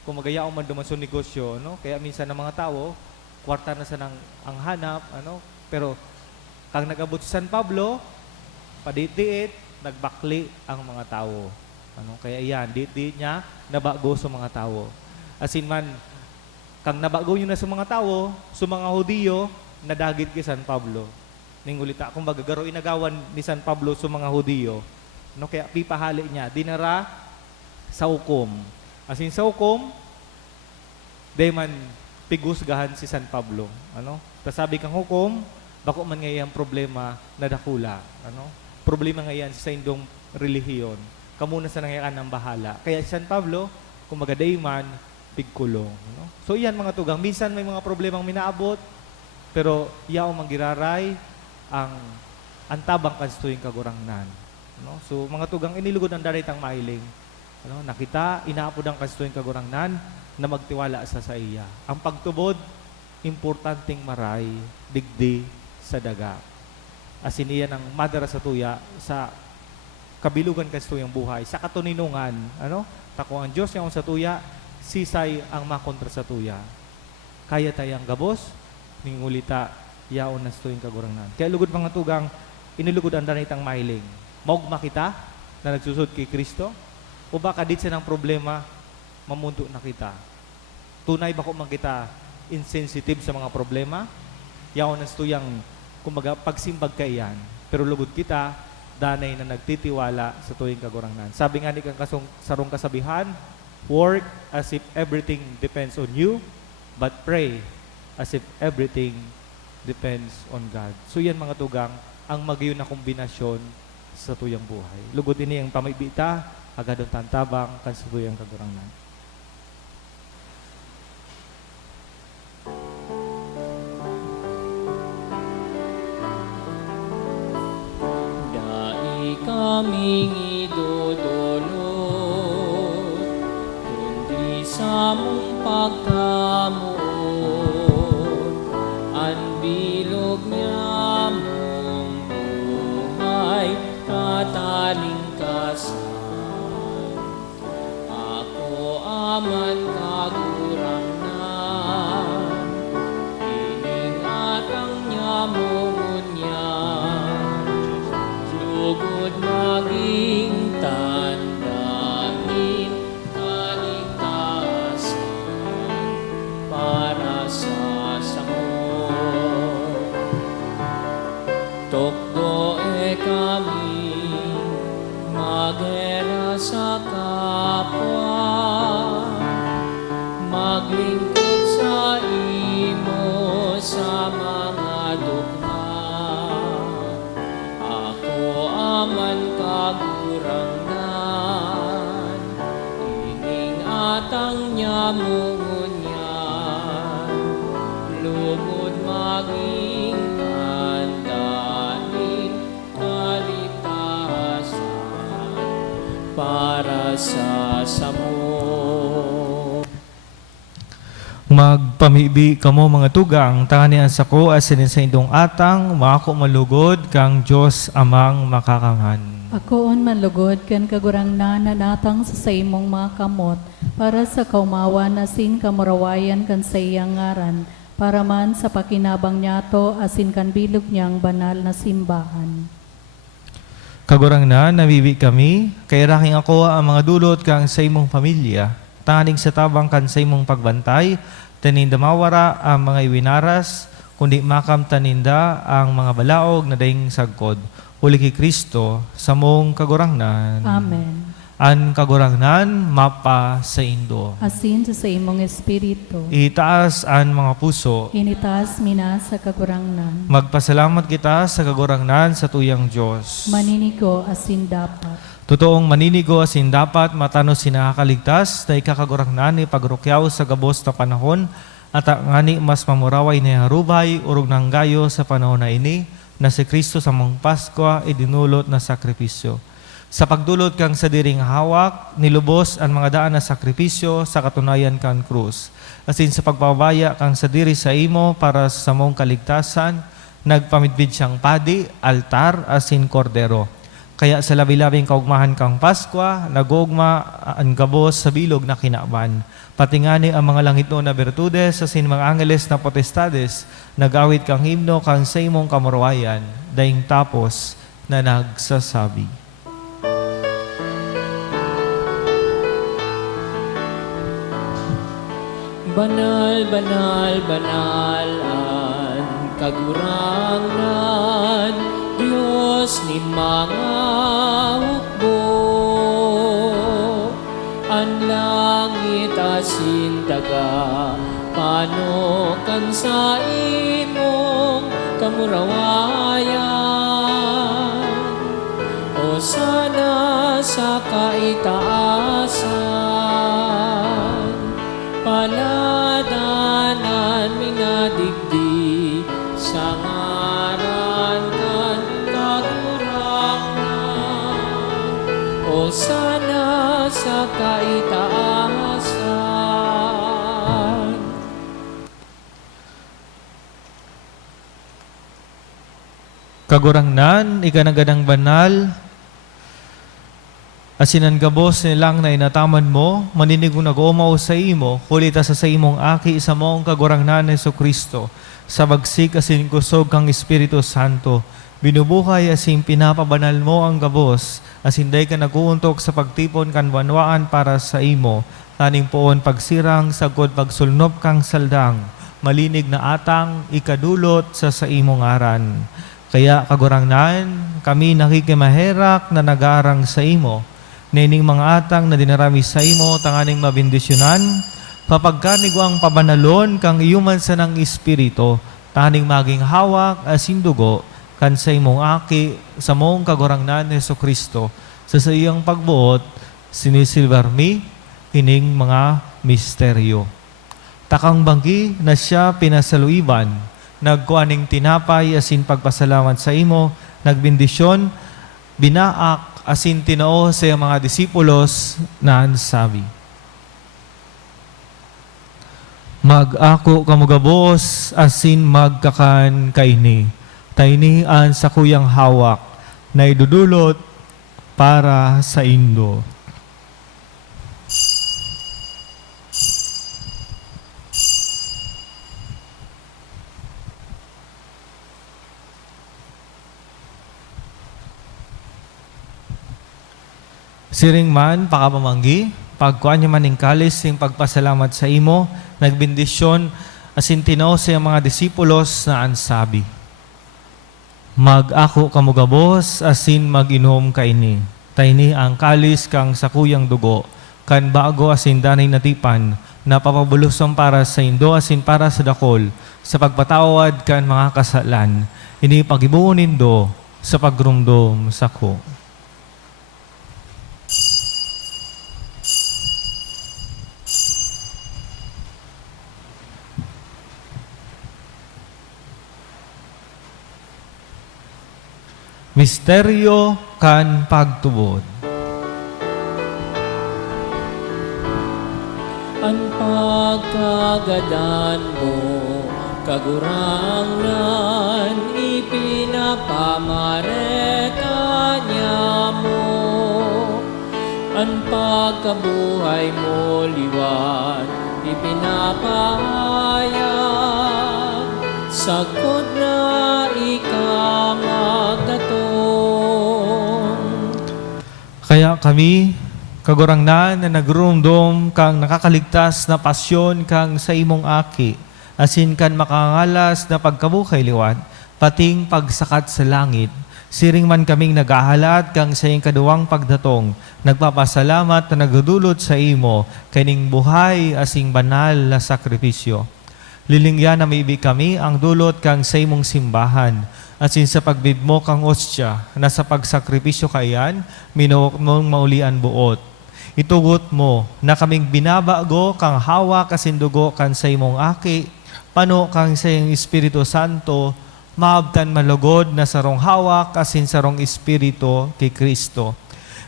kumbaga yaon man duman sa negosyo. Ano? Kaya minsan ng mga tao, kwarta na sa ang hanap. Ano? Pero, kang nag-abot si San Pablo, paditiit, nagbakli ang mga tao. Ano? Kaya yan, di niya nabago sa mga tao. As in man, kang nabago nyo na sa mga tao, sa mga Hudiyo, nadagit kay San Pablo. Ningulita, kung bagagaro inagawan ni San Pablo sa mga Hudiyo, no, kaya pipahali niya, dinara sa hukom. As in sa hukom, day man pigusgahan si San Pablo. Ano? Tas sabi kang hukom, bako man ngayon problema na dakula. Ano? Problema ngayon sa indong relihiyon. Kamuna sa nangyayaan ng bahala. Kaya si San Pablo, kung magaday man, pigkulong. Ano? So iyan mga tugang, minsan may mga problemang minaabot, pero yaw manggiraray ang antabang kanstuing kagurangnan. No? So mga tugang inilugod ang daritang mahiling. Ano? Nakita, inaapod ang kanstuing kagurangnan na magtiwala sa iya. Ang pagtubod, importanteng maray, digdi sa daga. Asin iyan ang madara sa tuya sa kabilugan kanstuyang buhay, sa katuninungan. Ano? Tako ang Diyos yung sa tuya, sisay ang makontra sa tuya. Kaya tayang gabos, ningulita, yaon na sa tuyong kagurangnan. Kaya lugod mga tugang, inilugod ang danitang mahiling. Maugma kita na nagsusod kay Kristo? O baka dit sa ng problema, mamundo na kita? Tunay ba kung kita insensitive sa mga problema? Yaon na sa tuyang, kumbaga, pagsimbag kayan. Pero lugod kita, danay na nagtitiwala sa tuyong kagurangnan. Sabi nga ni kang sarong kasabihan, work as if everything depends on you, but pray as if everything depends on God. So yan mga tugang, ang magiyon na kombinasyon sa tuyang buhay. Lugod ini ang pamaybita, agadon tantabang, kan sa tuyang kagurangnan. Dai kaming idudulot, kundi sa mong pagkamuot, ang bilog niya mong buhay, katalingkasan. Ako aman kagurangnan, iningatang niya mong unyan, lugod maging tandain kaligtasan. kang nyamungan, lumod maging kandanin kaligtasan para sa samo. Magpamibi kamo mga tugang, tanganian sa ko as sa indong atang, mako malugod kang Diyos amang makakanghan. Akoon manlugod kan kagurang na nanatang sa imong mga kamot para sa kaumawan asin kamurawayan kan sa iyang ngaran para man sa pakinabang niyato asin kan bilog niyang banal na simbahan. Kagurang na, nabibi kami, kay raking ako ang mga dulot kang sa imong pamilya, tanganing sa tabang kan sa imong pagbantay, taninda mawara ang mga iwinaras, kundi makam taninda ang mga balaog na daing sagkod. Uli ki Kristo, sa mong kagurangnan. Amen. An kagurangnan, mapa sa indo. Asin sa imong espiritu. Itaas an mga puso. Initas mina sa kagurangnan. Magpasalamat kita sa kagurangnan sa tuyang Diyos. Maninigo asin dapat. Totoong maninigo asin dapat matano sinakakaligtas na ikakagurangnan ni pagrukyaw sa gabos na panahon at ngani mas mamuraway ni harubay urog ng gayo sa panahon na ini na si Kristo sa mong Paskwa idinulot na sakripisyo. Sa pagdulot kang sa diring hawak, nilubos ang mga daan na sakripisyo sa katunayan kang krus. Asin sa pagpabaya kang sa diri sa imo para sa mong kaligtasan, nagpamidbid siyang padi, altar, asin kordero. Kaya sa labi-labing kaugmahan kang Paskwa, nagugma ang gabos sa bilog na kinaban. Patingani ang mga langit no na bertudes, asin mga angeles na potestades, nag-awit kang himno kang sa imong kamurawayan, daing tapos na nagsasabi. Banal, banal, banal ang kagurangan, Diyos ni mga hukbo. Ang langit asin daga, panukan sa imong kamurawayan. O sana sa kaitaasan, paladanan minadigdi sa ngaran kan kagurangan. O sana sa kaitaasan. Kagurangnan, ikanagadang banal, asinan gabos nilang na inataman mo, maninigo nag-umaw sa imo, kulita sa imong aki sa mong kagurangnan ni Kristo, sa bagsik asin kusog kang Espiritu Santo, binubuhay asin pinapabanal mo ang gabos, asin day ka naguuntok sa pagtipon kan banwaan para sa imo, taning poon pagsirang sagod pagsulnop kang saldang, malinig na atang ikadulot sa imong aran. Kaya kagurangnan, kami nakikimaherak na nagarang sa imo, nining mga atang na dinarami sa imo, tanganing mabindisyonan, papagkanigo ang pabanalon kang iyuman sa ng Espiritu, taning maging hawak asin dugo, kan sa imong aki, sa mong kagurangnan ni Kristo, sa iyang pagbuot, sinisilver mi, ining mga misteryo. Takang banggi na siya pinasaluiban, nagkuaning tinapay asin pagpasalamat sa imo, nagbindisyon, binaak asin tinao sa mga disipulos na ansabi. Mag-ako kamugabos asin magkakan kaini. Tayni an sa kuyang hawak na idudulot para sa indo. Siring man, pakapamanggi, pagkuhan niya man ng kalis, yung pagpasalamat sa imo, nagbindisyon, asin tinaw sa mga disipulos na ansabi. Mag-ako kamugabos, asin mag-inom kaini. Tayni ang kalis kang sakuyang dugo, kan bago asin danay natipan, na papabulusong para sa indo asin para sa dakol, sa pagpatawad kan mga kasalan, ini pagibuon nindo sa pagrumdom sa ko. Misteryo kan pagtubod. Ang pagkagadan mo, kagurangan, ipinapamareka niya mo. Ang pagkabuhay mo, liwan, ipinapahayag, sagod na ikamatgatong. Kaya kami, kagurangnan na nagrumdum kang nakakaligtas na pasyon kang sa imong aki, asin kan makangalas na pagkabuhay liwat, pating pagsakat sa langit, siring man kaming nagahalat kang sa iyong kaduwang pagdatong, nagpapasalamat na nagdudulot sa imo, kaning buhay asing banal na sakripisyo. Lilingyan na maibig kami ang dulot kang sa imong simbahan, asin sa pagbibmo kang ostya, na sa pagsakripisyo kayan, minuok mong maulian buot. Itugot mo na kaming binabago kang hawa kasindugo kan sa imong aki, pano kang sa iyong Espiritu Santo, maabtan malugod na sarong hawa kasin sarong Espiritu kay Kristo.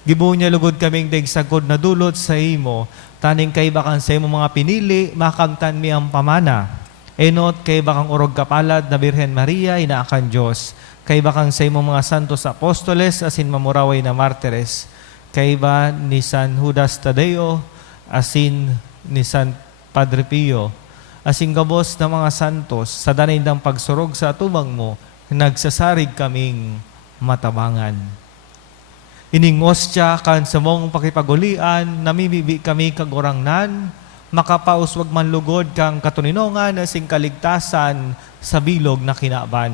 Gibu niya lugod kaming dagsagod na dulot sa imo, taning kay bakang sa imong mga pinili, makamtan mi ang pamana. Enot kay bakang urog kapalad na Birhen Maria, inaakan Diyos, kay bakang sa imong mga santos apostoles, asin mamuraway na martires, kay ba ni San Judas Tadeo, asin ni San Padre Pio, asin gabos na mga santos, sa danay ng pagsurog sa atubang mo, nagsasarig kaming matabangan. Ining ostya kan sa mong pakipagulian, namibibi kami kagurangnan, makapauswag man lugod kang katuninongan asing kaligtasan sa bilog na kinaban.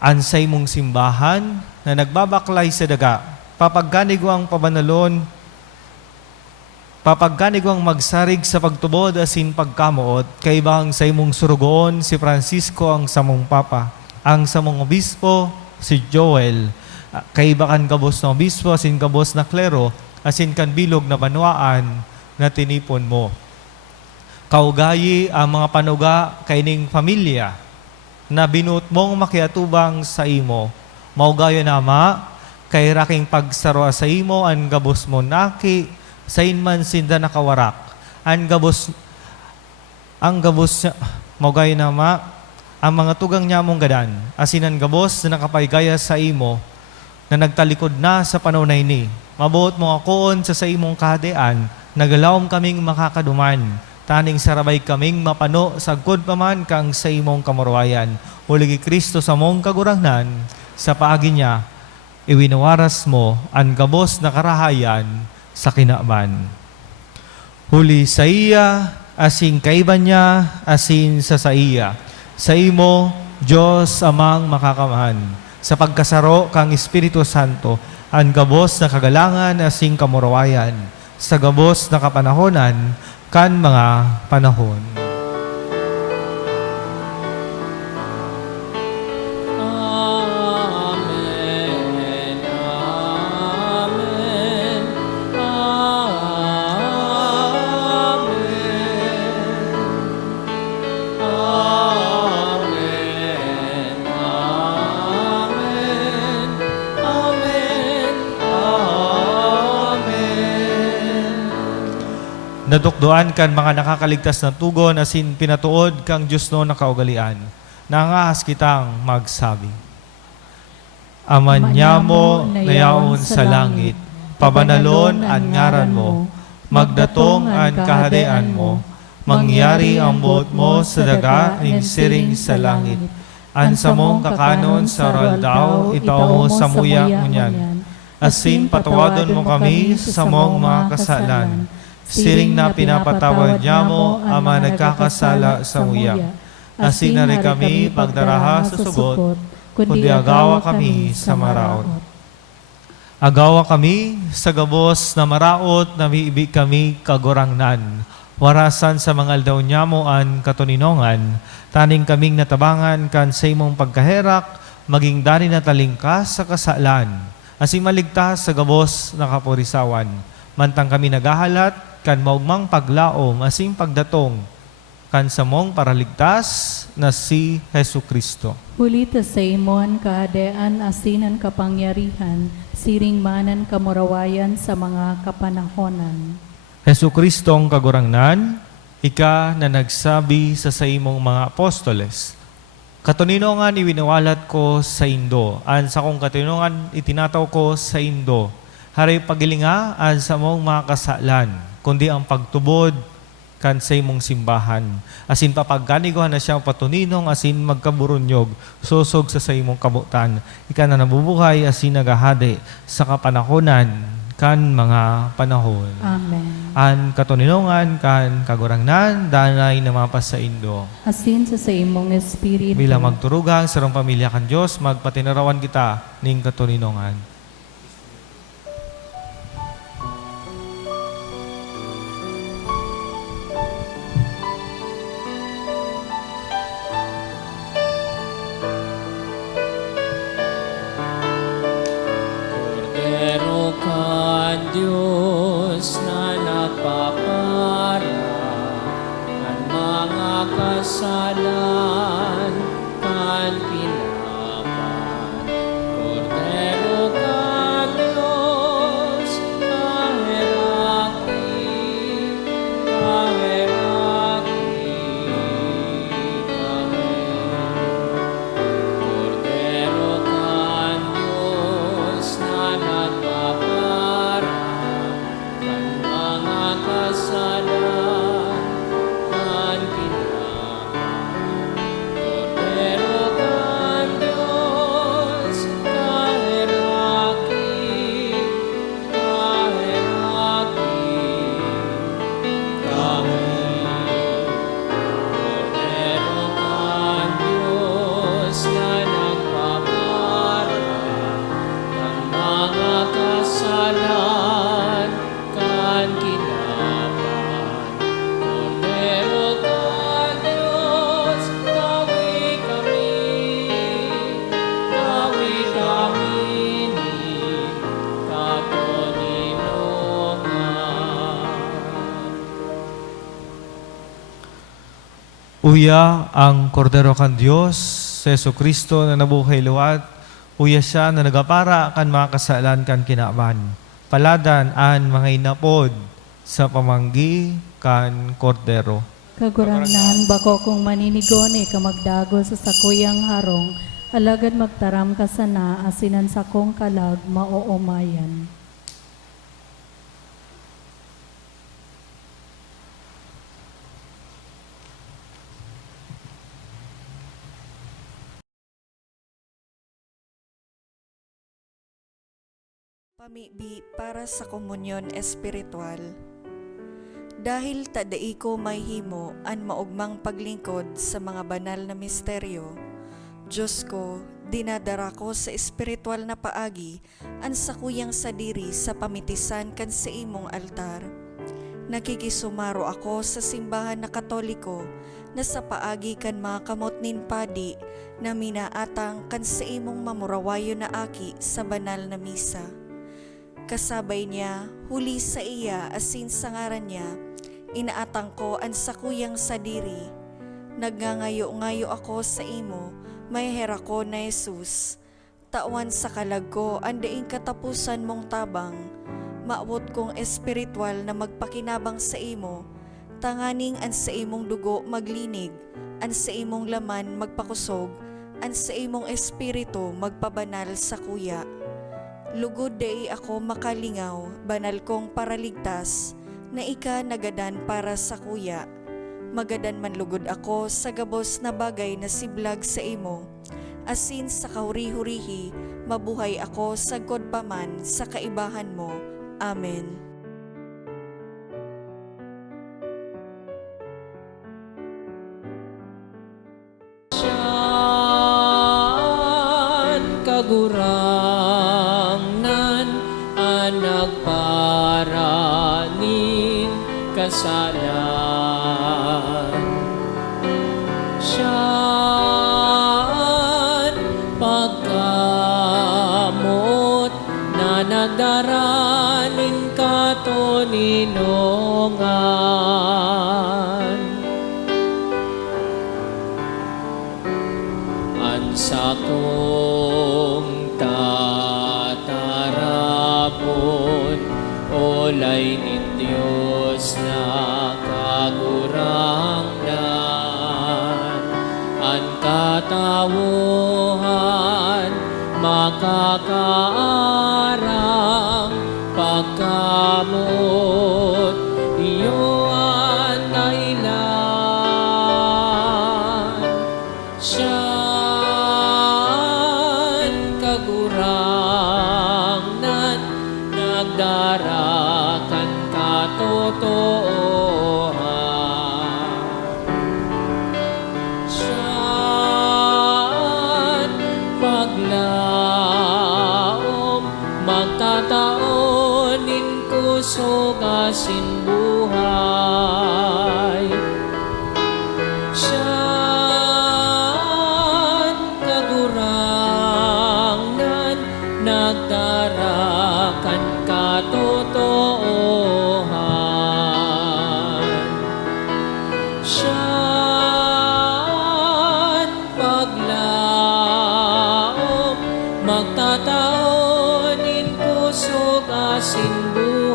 Ansay mong simbahan na nagbabaklay sa daga, papagganig ang pabanalon, papagganig ang magsarig sa pagtubod asin pagkamuot, kay bang sa imong surugoon si Francisco ang samong papa, ang samong obispo si Joel, kay bakan kabos na obispo asin kabos na klero, asin kan bilog na banwaan na tinipon mo. Kaugayi ang mga panuga kaining pamilya na binuot mong makiatubang sa imo. Maugayo na ama, kay raking pagsaro sa imo, ang gabos mo naki, sa inman sinda nakawarak. Ang gabos, maugayo na ama, ang mga tugang niya mong gadan, asinan gabos na nakapaygaya sa imo, na nagtalikod na sa panunay ni. Mabuot mo akoon sa imong kahadean, nagalawom kaming makakaduman, taning sarabay kaming mapano, sagkod paman kang sa imong kamurawayan. Uligi Kristo sa mong kagurangnan, sa paagi niya, iwinawaras mo ang gabos na karahayan sa kinaban. Huli sa iya, asing kaiban niya, asin sa iya. Sa imo, Diyos amang makakamahan, sa pagkasaro kang Espiritu Santo, ang gabos na kagalangan asing kamurawayan, sa gabos na kapanahonan, kan mga panahon. Amen. Amen. Amen. Amen. Amen. Amen. Amen. Nadukduan kan mga nakakaligtas na tugon, asin pinatuod kang Diyos no nakaugalian. Nangahas kitang magsabi. Amanyamo nayaon sa langit, pabanalon ang ngaran mo, magdatong ang kahadean mo, mangyari ang buot mo sa daga ing siring sa langit. Ansa mong kakanon sa raldaw, itaw mo sa muyak ngunyan. Asin patawadon mo kami sa mong mga kasalan, siring na pinapatawad niya mo ang mga nagkakasala sa muyak. Asin na rin kami pagdaraha sa sugot, kundi agawa kami sa maraot. Agawa kami sa gabos na maraot, na miibig kami kagurangnan. Warasan sa mga aldaw niya mo ang katuninongan, taning kaming natabangan kan sa imong pagkaherak, maging dani na talingkas sa kasalan. Asin maligtas sa gabos na kapurisawan. Mantang kami nagahalat, kan maugmang paglaom, asing pagdatong, kan samong paraligtas na si Hesu Kristo. Hulita sa imon kaadaan asinan kapangyarihan, siring manan kamurawayan sa mga kapanahonan. Hesu Kristong kagurangnan, ika na nagsabi sa imong mga apostoles, katuninongan iwinawalat ko sa indo, an sa kong katuninongan itinataw ko sa indo, haray pagilinga an sa mong mga kasalan, kundi ang pagtubod kan sa imong simbahan. Asin papagkaniguhan na siyang patuninong, asin magkaburunyog, susog sa imong kabutan. Ika na nabubuhay, asin nagahade sa kapanahonan kan mga panahon. Amen. An katuninongan kan kagurangnan, danay na mapas sa indo. Asin sa imong espiritu. Bilang magturugang sarong pamilya kan Diyos, magpatinarawan kita ning katuninongan. Cordero ka, Diyos na nagpapara ang mga kasalan kan pinapan. Cordero ka, Diyos, kaheraki, kaheraki kami. Cordero ka, Diyos na nagpapara kan mga kasalan kan pinapan. Cordero ka, Diyos, kaheraki, kaheraki kami. Cordero ka, Diyos na nagpapara ng mga kasalan kan kinapan. Cordero ka, Diyos, kawi kami ni katuninongan. Uya ang kordero kan Diyos, si Hesu Kristo na nabuhay luwat, uya siya na nagapara kan mga kasalan kan kinaban. Paladan an mga inapod sa pamanggi kan kordero. Kagurangnan bako kung maninigon kamagdago sa sakuyang harong, alagad magtaram ka sana asinan sa kong kalag maoomayan. Pamibi para sa komunyon espiritual. Dahil tadai ko may himo an maugmang paglingkod sa mga banal na misteryo, Diyos ko, dinadara ko sa espiritual na paagi an sakuyang sadiri sa pamitisan kan sa imong altar. Nakikisumaro ako sa simbahan na Katoliko na sa paagi kan mga kamot nin padi na minaatang kan sa imong mamurawayo na aki sa banal na misa. Kasabay niya, huli sa iya asin sa ngaran niya, inaatang ko ang sakuyang sadiri. Nagngangayo-ngayo ako sa imo, may hera ko na Jesus. Tawan sa kalag ko, andaing katapusan mong tabang. Maabot kong espiritual na magpakinabang sa imo, tanganing an sa imong dugo maglinig, an sa imong laman magpakusog, an sa imong espiritu magpabanal sa kuya. Lugod day ako makalingaw, banal kong paraligtas, na ika nagadan para sa kuya. Magadan man lugod ako sa gabos na bagay na siblag sa imo. Asin sa kauri-hurihi, mabuhay ako sagkod paman sa kaibahan mo. Amen. Siyan kagurangnan ang nagparaning kasalan. Siyan pagkamot na nagdaraning katuninongan. Diyos na kagurangnan, ang katawuhan makakaarang pagkamot, iyo ang dahilan. Siya'y kagurangnan, nagdarakan katotohan. Siya'y paglaom, magtataonin kusog asin buhay. Siya'y kagurangnan, nagdarakan katotohan. Siya'y paglaom, magtataonin kusog asin buhay.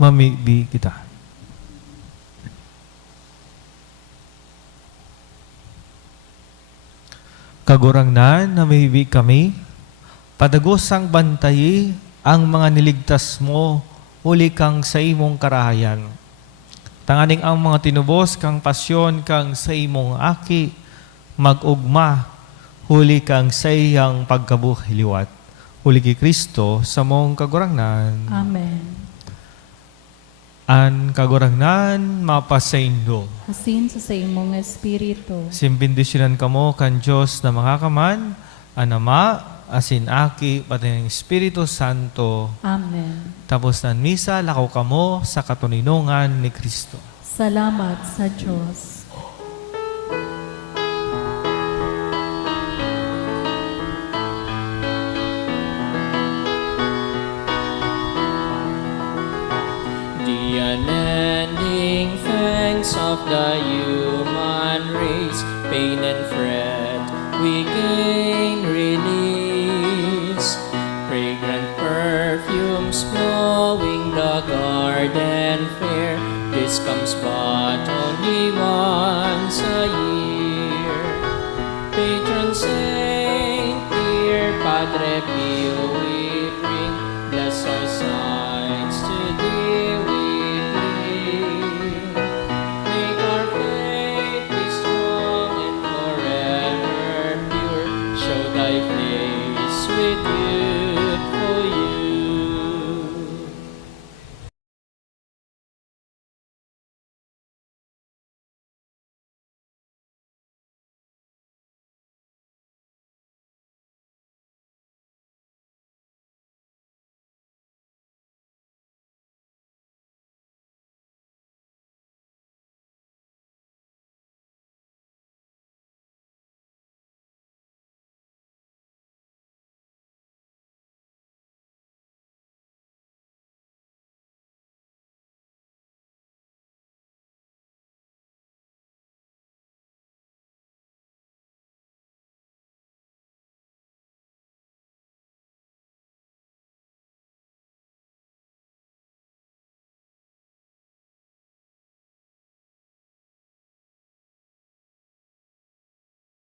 Mamibi kita. Kagurangnan na mahibi kami, padagosang bantayi ang mga niligtas mo, uli kang sa imong karahayan. Tanganing ang mga tinubos kang pasyon kang sa imong aki, mag-ugma, huli kang sa iyang pagkabuhay liwat. Huli ki Kristo sa mong kagurangnan. Amen. An kagurangnan mapasaindo. Asin sa imong espiritu. Simbindisyonan kamo kan Diyos na mga kaman, anama, asin aki, pati ng Espiritu Santo. Amen. Tapos ng misa, lakaw kamo sa katuninungan ni Kristo. Salamat sa Diyos. The unending thanks of the human race, pain and fret, we gain release. Fragrant perfumes blowing the garden fair, this comes by